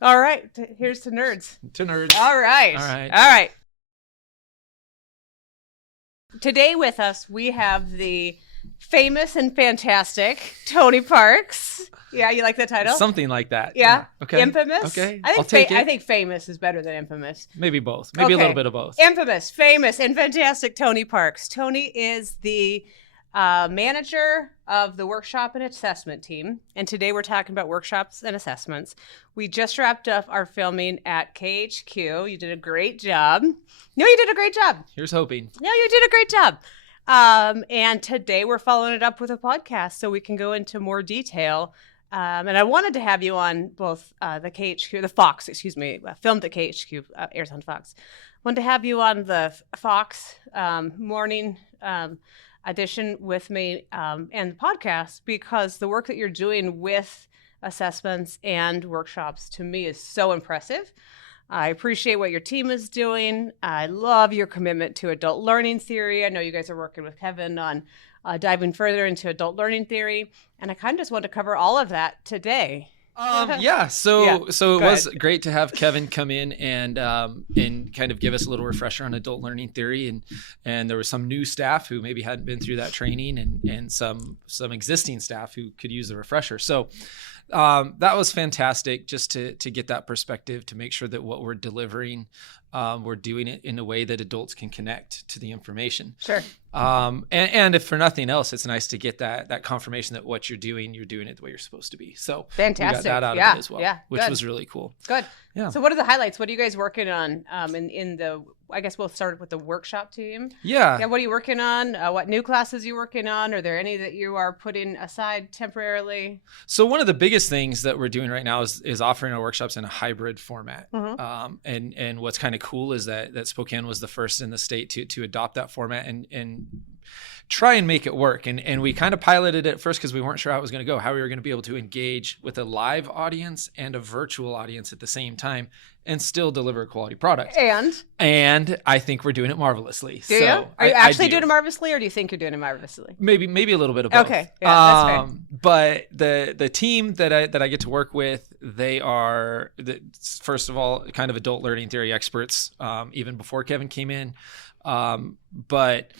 All right. Here's to nerds. To nerds. All right. All right. All right. Today with us, we have the famous and fantastic Tony Parks. Yeah, you like the title? Something like that. Yeah. Okay. Infamous? Okay. I think I'll take it. I think famous is better than infamous. Maybe both. Maybe a Okay. little bit of both. Infamous, famous, and fantastic Tony Parks. Tony is the manager of the workshop and assessment team. And today we're talking about workshops and assessments. We just wrapped up our filming at KHQ. You did a great job. No, you did a great job. Here's hoping. No, you did a great job. And today we're following it up with a podcast so we can go into more detail. And I wanted to have you on both the KHQ, the Fox, filmed at KHQ, airs on Fox. Wanted to have you on the Fox morning edition with me and the podcast because the work that you're doing with assessments and workshops to me is so impressive. I appreciate what your team is doing. I love your commitment to adult learning theory. I know you guys are working with Kevin on diving further into adult learning theory. And I kind of just want to cover all of that today. So it was great to have Kevin come in and kind of give us a little refresher on adult learning theory, and there was some new staff who maybe hadn't been through that training, and some existing staff who could use the refresher. So that was fantastic, just to get that perspective, to make sure that what we're delivering, we're doing it in a way that adults can connect to the information. Sure. And if for nothing else, it's nice to get that confirmation that what you're doing it the way you're supposed to be. So fantastic. We got that out of it as well, which good. was really cool. Good. Yeah. So what are the highlights? What are you guys working on in the, I guess we'll start with the workshop team. Yeah. What are you working on? What new classes are you working on? Are there any that you are putting aside temporarily? So one of the biggest things that we're doing right now is offering our workshops in a hybrid format. Mm-hmm. And what's kind of cool is that Spokane was the first in the state to adopt that format and try and make it work. And we kind of piloted it at first because we weren't sure how it was going to go, how we were going to be able to engage with a live audience and a virtual audience at the same time and still deliver a quality product. And I think we're doing it marvelously. Do you? Are you actually doing it marvelously, or do you think you're doing it marvelously? Maybe a little bit of both. Okay. Yeah, that's fair. But the team that I get to work with, they are, first of all, kind of adult learning theory experts, even before Kevin came in. But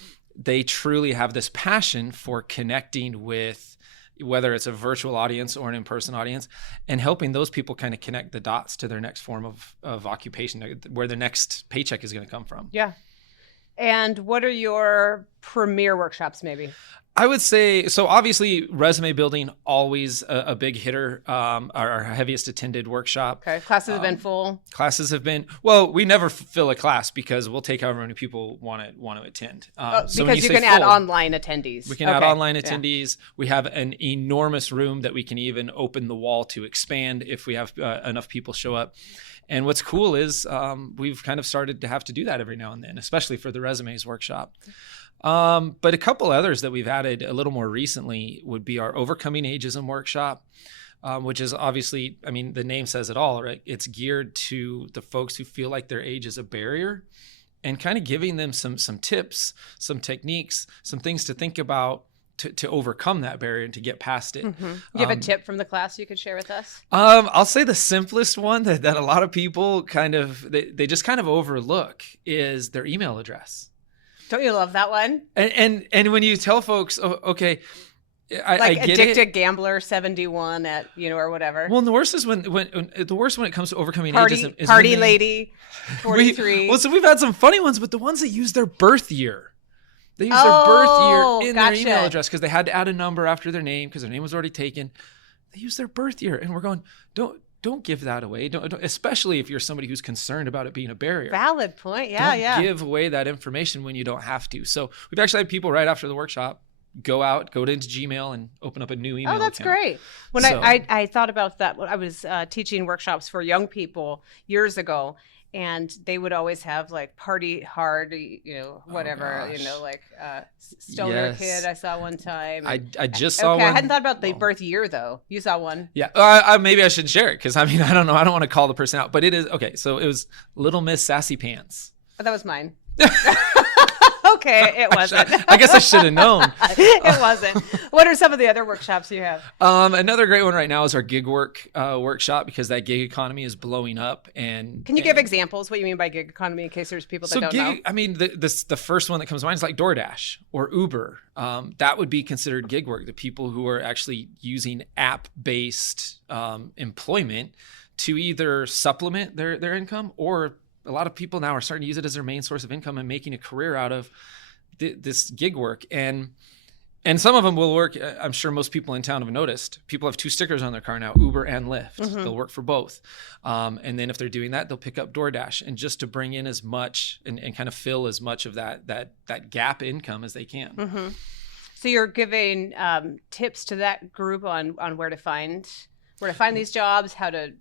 they truly have this passion for connecting with, whether it's a virtual audience or an in-person audience, and helping those people kind of connect the dots to their next form of occupation, where the next paycheck is going to come from. Yeah. And what are your premier workshops, maybe? I would say, so obviously resume building, always a big hitter, our heaviest attended workshop. Okay. Classes have been full. Classes have been, well, we never fill a class because we'll take however many people want to attend. So because you can add online attendees. We can add online attendees. Yeah. We have an enormous room that we can even open the wall to expand if we have enough people show up. And what's cool is we've kind of started to have to do that every now and then, especially for the resumes workshop. But a couple others that we've added a little more recently would be our Overcoming Ageism workshop, which is obviously, I mean, the name says it all, right? It's geared to the folks who feel like their age is a barrier, and kind of giving them some tips, some techniques, some things to think about to overcome that barrier and to get past it. Mm-hmm. You have a tip from the class you could share with us? I'll say the simplest one that a lot of people they just kind of overlook is their email address. Don't you love that one? And when you tell folks, okay, I get addicted it. gambler 71 at or whatever. Well, and the worst is when it comes to overcoming ageism is party lady 43. So we've had some funny ones, but the ones that use their birth year. They use their birth year in their email address because they had to add a number after their name because their name was already taken. They use their birth year, and we're going, don't give that away. Don't, especially if you're somebody who's concerned about it being a barrier. Valid point. Yeah, don't give away that information when you don't have to. So we've actually had people right after the workshop go into Gmail and open up a new email account. Oh, that's great. When I thought about that, when I was teaching workshops for young people years ago, and they would always have like party hard, whatever, like stoner kid I saw one time. I just saw one. I hadn't thought about the birth year though. You saw one? Yeah. Maybe I should share it because I don't know. I don't want to call the person out, but it is okay. So it was Little Miss Sassy Pants. Oh, that was mine. Okay, it wasn't. I guess I should have known. It wasn't. What are some of the other workshops you have? Another great one right now is our gig work workshop, because that gig economy is blowing up. And can you give examples what you mean by gig economy in case there's people that don't know? I mean, the first one that comes to mind is like DoorDash or Uber. That would be considered gig work. The people who are actually using app-based employment to either supplement their income, or a lot of people now are starting to use it as their main source of income and making a career out of this gig work. And some of them will work. I'm sure most people in town have noticed. People have 2 stickers on their car now, Uber and Lyft. Mm-hmm. They'll work for both. And then if they're doing that, they'll pick up DoorDash, and just to bring in as much and kind of fill as much of that gap income as they can. Mm-hmm. So you're giving tips to that group on where to find these jobs, how to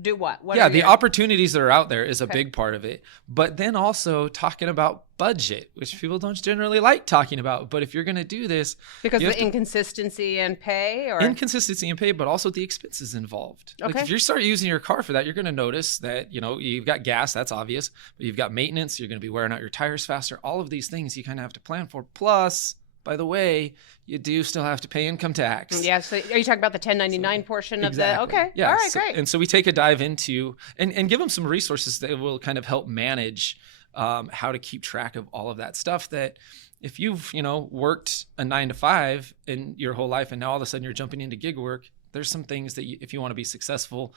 do what? Yeah, the opportunities that are out there is a big part of it. But then also talking about budget, which people don't generally like talking about. But if you're going to do this, because of the inconsistency in pay, or inconsistency in pay, but also the expenses involved. Okay. Like if you start using your car for that, you're going to notice that, you've got gas, that's obvious, but you've got maintenance, you're going to be wearing out your tires faster. All of these things you kind of have to plan for. Plus, by the way, you do still have to pay income tax. Yeah. So are you talking about the 1099 portion of the? Okay. Yeah. All right. Great. And so we take a dive into and give them some resources that will kind of help manage how to keep track of all of that stuff. That if you've worked a 9 to 5 in your whole life, and now all of a sudden you're jumping into gig work, there's some things that if you want to be successful.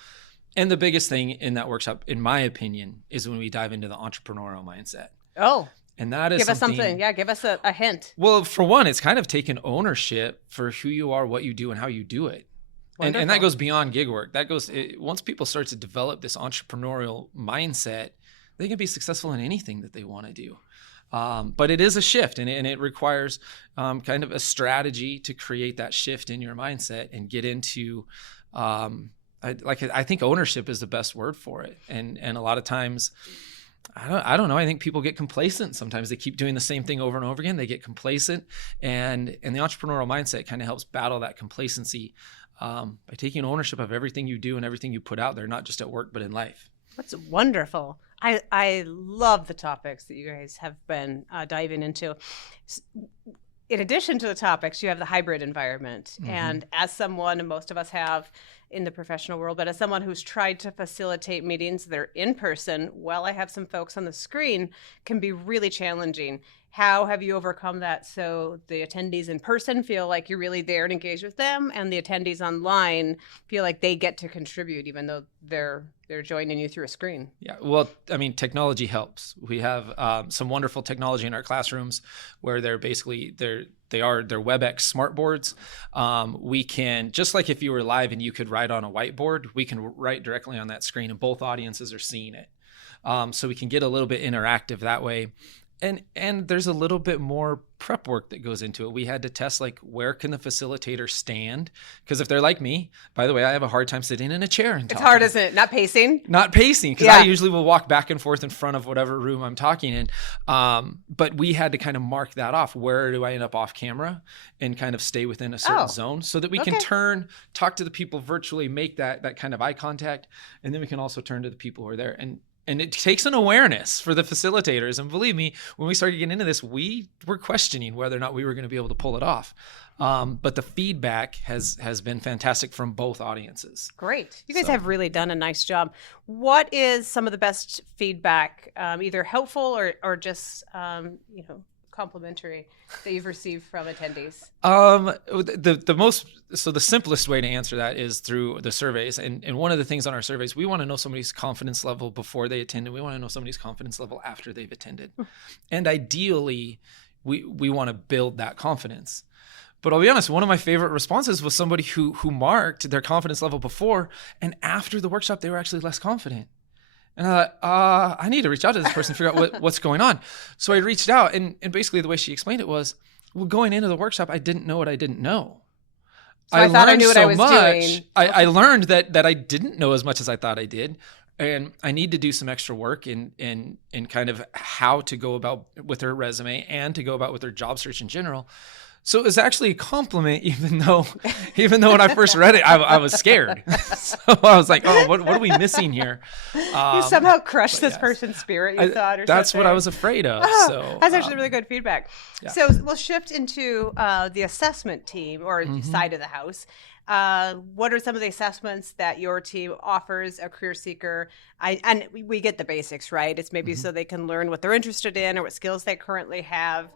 And the biggest thing in that workshop, in my opinion, is when we dive into the entrepreneurial mindset. Oh. And that is give us something. Yeah, give us a hint. Well, for one, it's kind of taking ownership for who you are, what you do, and how you do it. And that goes beyond gig work. Once people start to develop this entrepreneurial mindset, they can be successful in anything that they want to do. But it is a shift, and it requires kind of a strategy to create that shift in your mindset and get into. I think ownership is the best word for it, and a lot of times. I don't know. I think people get complacent. Sometimes they keep doing the same thing over and over again. They get complacent, and the entrepreneurial mindset kind of helps battle that complacency by taking ownership of everything you do and everything you put out there, not just at work, but in life. That's wonderful. I love the topics that you guys have been diving into. In addition to the topics, you have the hybrid environment. Mm-hmm. And as someone, and most of us have in the professional world, but as someone who's tried to facilitate meetings that are in person, while I have some folks on the screen, can be really challenging. How have you overcome that so the attendees in person feel like you're really there and engaged with them, and the attendees online feel like they get to contribute even though they're joining you through a screen? Yeah, well, I mean, technology helps. We have some wonderful technology in our classrooms where they're WebEx smart boards. We can, just like if you were live and you could write on a whiteboard, we can write directly on that screen and both audiences are seeing it. So we can get a little bit interactive that way. And there's a little bit more prep work that goes into it. We had to test, like, where can the facilitator stand? Because if they're like me, by the way, I have a hard time sitting in a chair and talking. It's hard, isn't it? Not pacing, because I usually will walk back and forth in front of whatever room I'm talking in. But we had to kind of mark that off. Where do I end up off camera and kind of stay within a certain zone so that we can talk to the people virtually, make that kind of eye contact, and then we can also turn to the people who are there. And it takes an awareness for the facilitators. And believe me, when we started getting into this, we were questioning whether or not we were going to be able to pull it off. But the feedback has been fantastic from both audiences. Great. You guys have really done a nice job. What is some of the best feedback, either helpful or just, complimentary, that you've received from attendees? The simplest way to answer that is through the surveys. And one of the things on our surveys, we want to know somebody's confidence level before they attend, and we want to know somebody's confidence level after they've attended. And ideally, we want to build that confidence. But I'll be honest, one of my favorite responses was somebody who marked their confidence level before, and after the workshop, they were actually less confident. And I thought, I need to reach out to this person and figure out what's going on. So I reached out, and basically the way she explained it was, well, going into the workshop, I didn't know what I didn't know. So I thought I knew what I was doing. I learned that I didn't know as much as I thought I did. And I need to do some extra work in kind of how to go about with her resume and to go about with her job search in general. So it was actually a compliment, even though when I first read it, I was scared. So I was like, oh, what are we missing here? You somehow crushed this person's spirit, you thought, or that's something. what I was afraid of. So that's actually really good feedback. Yeah. So we'll shift into the assessment team or side of the house. What are some of the assessments that your team offers a career seeker? And we get the basics, right? It's maybe so they can learn what they're interested in or what skills they currently have.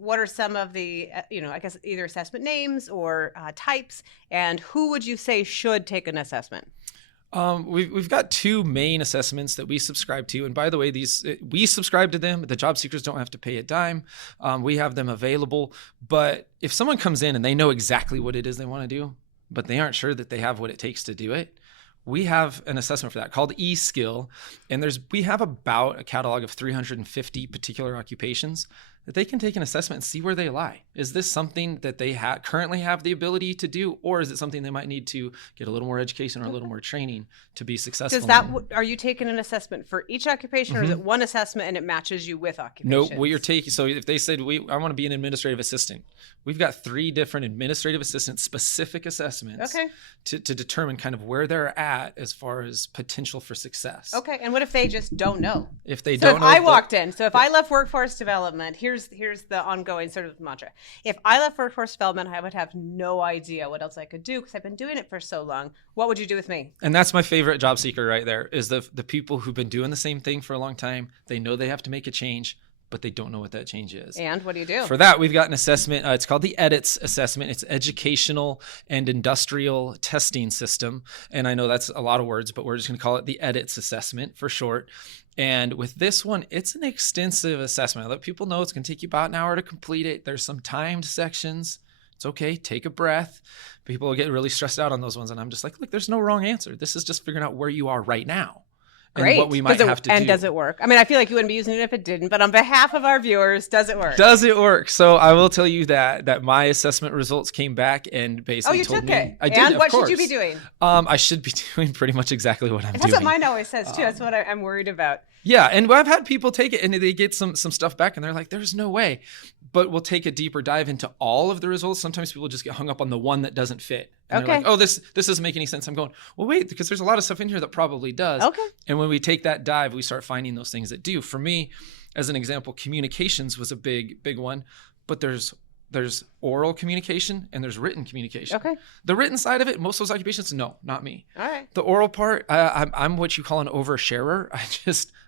What are some of the, I guess either assessment names or types, and who would you say should take an assessment? We've got two main assessments that we subscribe to. And by the way, we subscribe to them. The job seekers don't have to pay a dime. We have them available. But if someone comes in and they know exactly what it is they want to do, but they aren't sure that they have what it takes to do it, we have an assessment for that called eSkill. And we have about a catalog of 350 particular occupations that they can take an assessment and see where they lie. Is this something that they currently have the ability to do, or is it something they might need to get a little more education or a little more training to be successful? Are you taking an assessment for each occupation, or is it one assessment and it matches you with occupations? No, what you're taking. So if they said, I want to be an administrative assistant, we've got 3 different administrative assistant specific assessments to determine kind of where they're at as far as potential for success. Okay, and what if they just don't know? If they So don't if know. I walked in, so if I left workforce development, here's the ongoing sort of mantra. If I left workforce development, I would have no idea what else I could do because I've been doing it for so long. What would you do with me? And that's my favorite job seeker right there, is the people who've been doing the same thing for a long time. They know they have to make a change, but they don't know what that change is. And what do you do? For that, we've got an assessment. It's called the EDITS assessment. It's Educational and Industrial Testing System. And I know that's a lot of words, but we're just going to call it the EDITS assessment for short. And with this one, it's an extensive assessment. I let people know it's going to take you about an hour to complete it. There's some timed sections. It's okay. Take a breath. People get really stressed out on those ones. And I'm just like, look, there's no wrong answer. This is just figuring out where you are right now. Great. And what we might have to do. And does it work? I mean, I feel like you wouldn't be using it if it didn't, but on behalf of our viewers, does it work? Does it work? So I will tell you that my assessment results came back and basically told me. It. I did, and of what course. should you be doing? I should be doing pretty much exactly what I'm doing. That's what mine always says too. That's what I'm worried about. Yeah, and I've had people take it and they get some stuff back and they're like, there's no way. But we'll take a deeper dive into all of the results. Sometimes people just get hung up on the one that doesn't fit. And they're like, oh, this doesn't make any sense. I'm going, well, wait, because there's a lot of stuff in here that probably does. Okay. And when we take that dive, we start finding those things that do. For me, as an example, communications was a big one, but there's oral communication and there's written communication. Okay. The written side of it, most of those occupations, no, not me. All right. The oral part, I'm what you call an oversharer.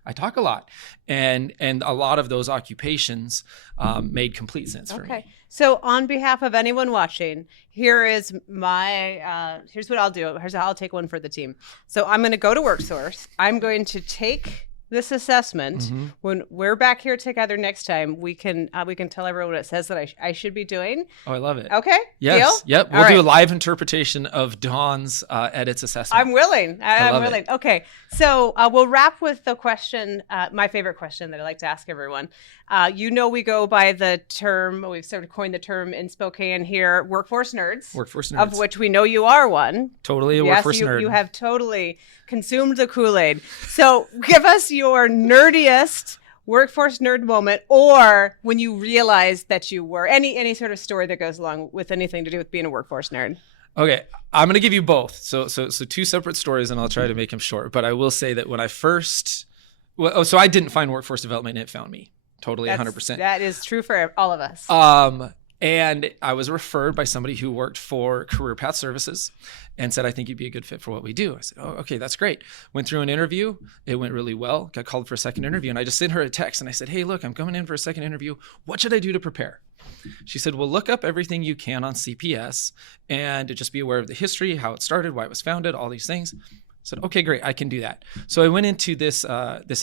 I talk a lot, and a lot of those occupations made complete sense for me. Okay. So on behalf of anyone watching, here's what I'll do. I'll take one for the team. So I'm going to go to WorkSource. I'm going to take this assessment. When we're back here together next time, we can tell everyone what it says that I should be doing. Oh, I love it. Okay. Yes. Deal? Yep. We'll do a live interpretation of Dawn's EDITS assessment. I'm willing. I'm willing. It. Okay. So we'll wrap with the question, my favorite question that I like to ask everyone. We go by the term, we've sort of coined the term in Spokane here, workforce nerds. Workforce nerds. Of which we know you are one. Totally a workforce nerd. You have totally consumed the Kool-Aid. So give us your nerdiest workforce nerd moment, or when you realized that you were, any sort of story that goes along with anything to do with being a workforce nerd. Okay, I'm going to give you both. So 2 separate stories, and I'll try to make them short. But I will say that when I first, so I didn't find workforce development, and it found me. Totally, 100%. That is true for all of us. And I was referred by somebody who worked for Career Path Services and said, I think you'd be a good fit for what we do. I said, oh, okay, that's great. Went through an interview. It went really well. Got called for a second interview. And I just sent her a text and I said, hey, look, I'm coming in for a second interview. What should I do to prepare? She said, well, look up everything you can on CPS and just be aware of the history, how it started, why it was founded, all these things. I said, okay, great, I can do that. So I went into this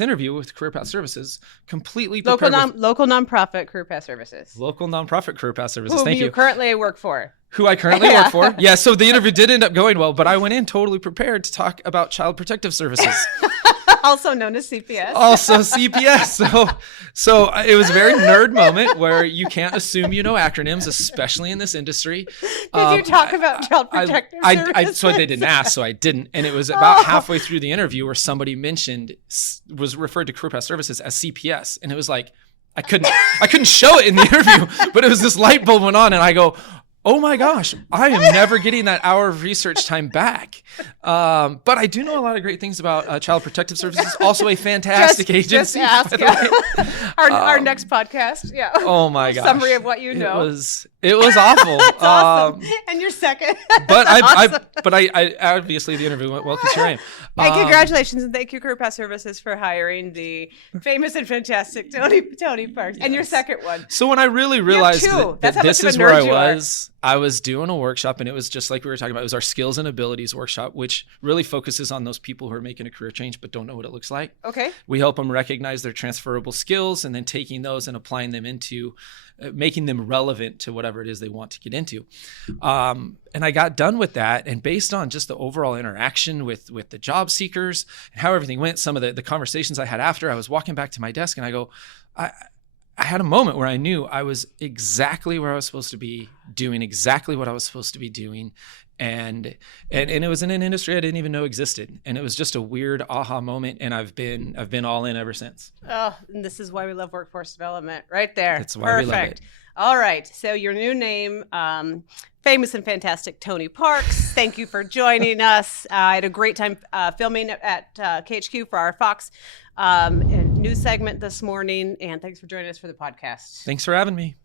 interview with Career Path Services completely prepared. Local nonprofit Career Path Services. Local nonprofit Career Path Services. Thank you. Who you currently work for. Who I currently work for. Yeah, so the interview did end up going well, but I went in totally prepared to talk about Child Protective Services. Also known as CPS. Also CPS. So it was a very nerd moment where you can't assume you know acronyms, especially in this industry. Did you talk about Child Protective Services? So they didn't ask, so I didn't. And it was about halfway through the interview where somebody was referred to Career Path Services as CPS. And it was like, I couldn't show it in the interview, but it was this light bulb went on and I go, oh my gosh, I am never getting that hour of research time back. But I do know a lot of great things about Child Protective Services, also a fantastic agency. Just ask, our next podcast. Yeah. Oh my gosh. Summary of what you know. It was awful. That's awesome. And you're second. But awesome. I obviously the interview went well because here I am. And congratulations and thank you, Career Path Services, for hiring the famous and fantastic Tony Parks. Yes. And your second one. So when I really realized that this is where I was doing a workshop, and it was just like we were talking about. It was our skills and abilities workshop, which really focuses on those people who are making a career change but don't know what it looks like. Okay. We help them recognize their transferable skills and then taking those and applying them into making them relevant to whatever it is they want to get into. And I got done with that. And based on just the overall interaction with the job seekers and how everything went, some of the conversations I had after, I was walking back to my desk and I go, I had a moment where I knew I was exactly where I was supposed to be, doing exactly what I was supposed to be doing. And it was in an industry I didn't even know existed. And it was just a weird aha moment. And I've been all in ever since. Oh, and this is why we love workforce development right there. That's why we love it. All right. So your new name, famous and fantastic Tony Parks. Thank you for joining us. I had a great time filming at KHQ for our Fox news segment this morning. And thanks for joining us for the podcast. Thanks for having me.